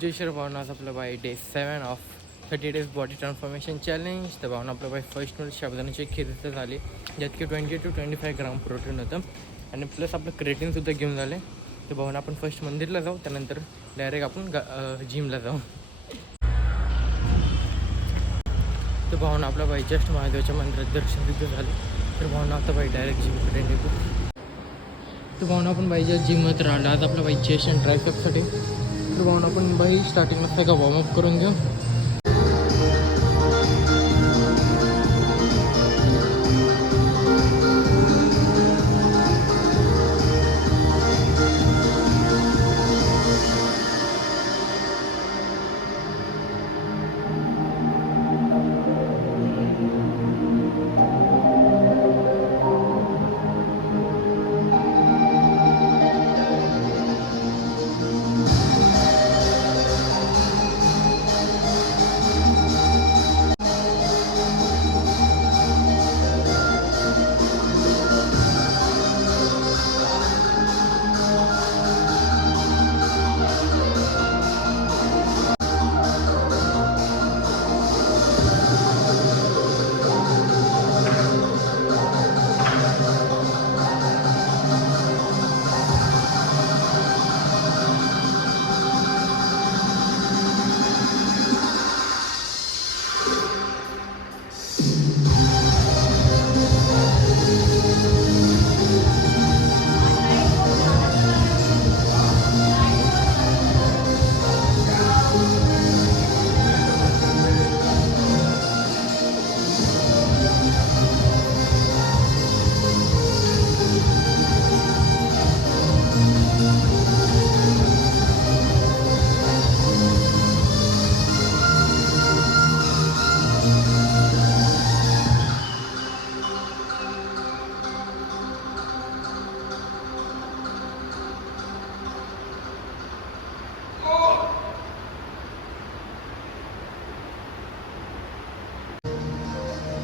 जय श्री भावना. आज आपलं बाय डे 7 ऑफ 30 डेज बॉडी ट्रान्सफॉर्मेशन चॅलेंज. तर भावना आपलं बाय फर्स्ट मध्ये साबुदाण्याची खीर तर झाली, ज्यात की 20 to 25 ग्राम प्रोटीन होतं आणि प्लस आपलं क्रेटिनसुद्धा घेऊन झाले. तर भावना आपण फर्स्ट मंदिरला जाऊ, त्यानंतर डायरेक्ट आपण जिमला जाऊ. तर भावना आपला बाई जस्ट महादेवाच्या मंदिरात दर्शन तिथं झाले. तर भावना आता बाई डायरेक्ट जिमकडे निघू. तर भावना आपण बाईच्या जिममध्ये राहिला. आज आपला बाई चेस्ट अँड ट्रायसेप्ससाठी. तर भावना आपण बाई स्टार्टिंगला का वॉर्मअप करून घेऊ.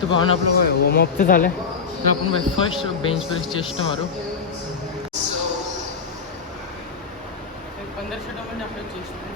तर भावना आपलं वॉर्मअप तर झालं. तर आपण by first bench press chest मारू. 15 सेकंड आपलं चेस्ट प्रेस.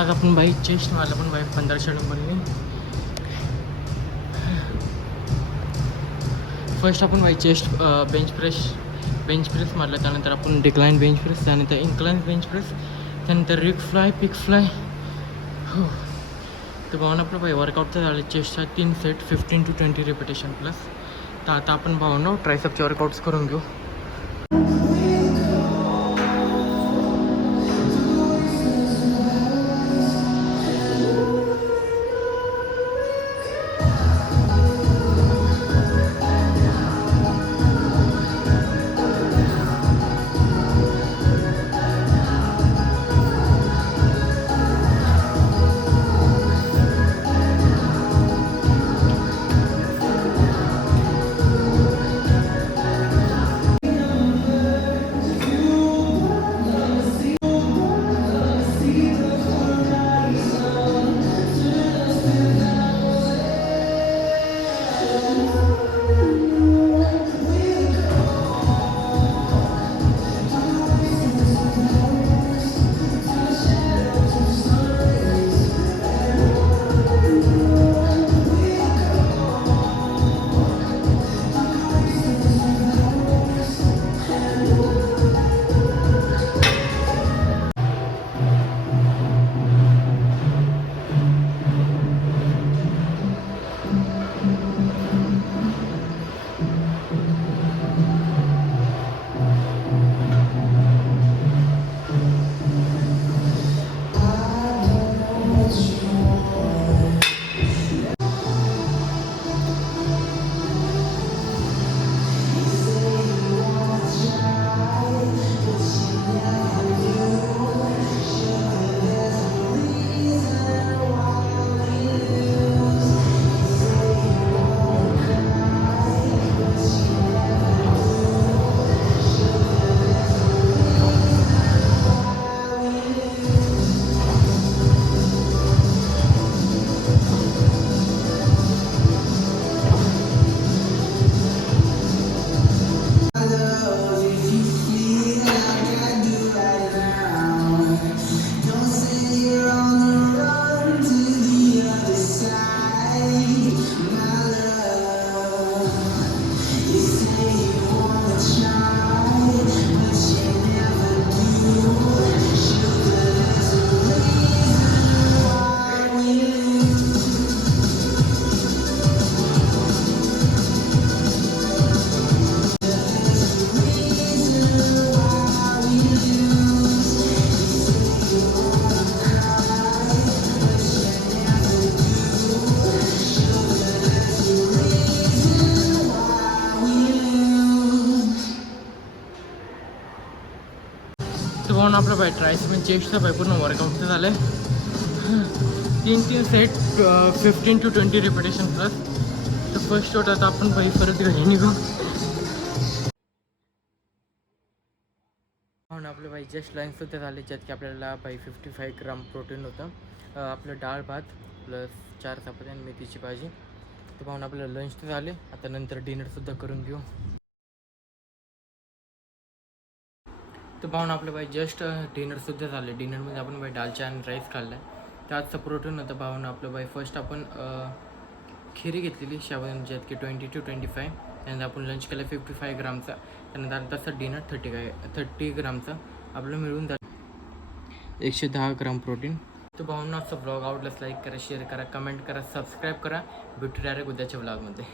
आज आपण बाई चेस्ट मारलं पण बाई 1500 नंबरने. फर्स्ट आपण बाई चेस्ट बेंच प्रेस मारलं, त्यानंतर आपण डिक्लाइन बेंच प्रेस, त्यानंतर इन्क्लाइन बेंच प्रेस, त्यानंतर रिग फ्लाय, पिक फ्लाय. हो तर भावना आपलं बाई वर्कआउट तर झालं चेस्टचा 3 सेट 15 to 20 रिपिटेशन प्लस. तर आता आपण भावना ट्रायसेपचे वर्कआउट्स करून घेऊ. तर म्हणून आपलं बाय ट्रायसेप चेस्टचं बाय पूर्ण वर्कआउट झालं आहे. 3 सेट 15 to 20 रिपिटेशन प्लस. तर फर्स्ट शॉट आता आपण बाई परत घरी निघू. म्हणून आपलं बाई जस्ट लंच सुद्धा झाले, ज्यात की आपल्याला बाई 55 ग्राम प्रोटीन होतं. आपलं डाळ भात प्लस 4 चपाती आणि मेथीची भाजी. तर पाहून आपल्याला लंच तर झाले, आता नंतर डिनरसुद्धा करून घेऊ. तर पाहून आपलं बाई जस्ट डिनरसुद्धा झाले. डिनरमध्ये आपण बाई दालचा आणि राईस खाल्ला आहे. तर आजचं प्रोटीन होतं पाहून आपलं बाई. फर्स्ट आपण खिरी घेतलेली शाबूदाना, ज्यात की 20 to 25. त्यानंतर आपण लंच केला 55 ग्रामचा. त्यानंतर तसं डिनर 30 ग्रामचा आपलं मिळून जातं 110 ग्राम प्रोटीन. तर भावना आजचा ब्लॉग आवडलाच लाईक करा, शेअर करा, कमेंट करा, सबस्क्राईब करा. भेटू डायरेक्ट उद्याच्या ब्लॉगमध्ये.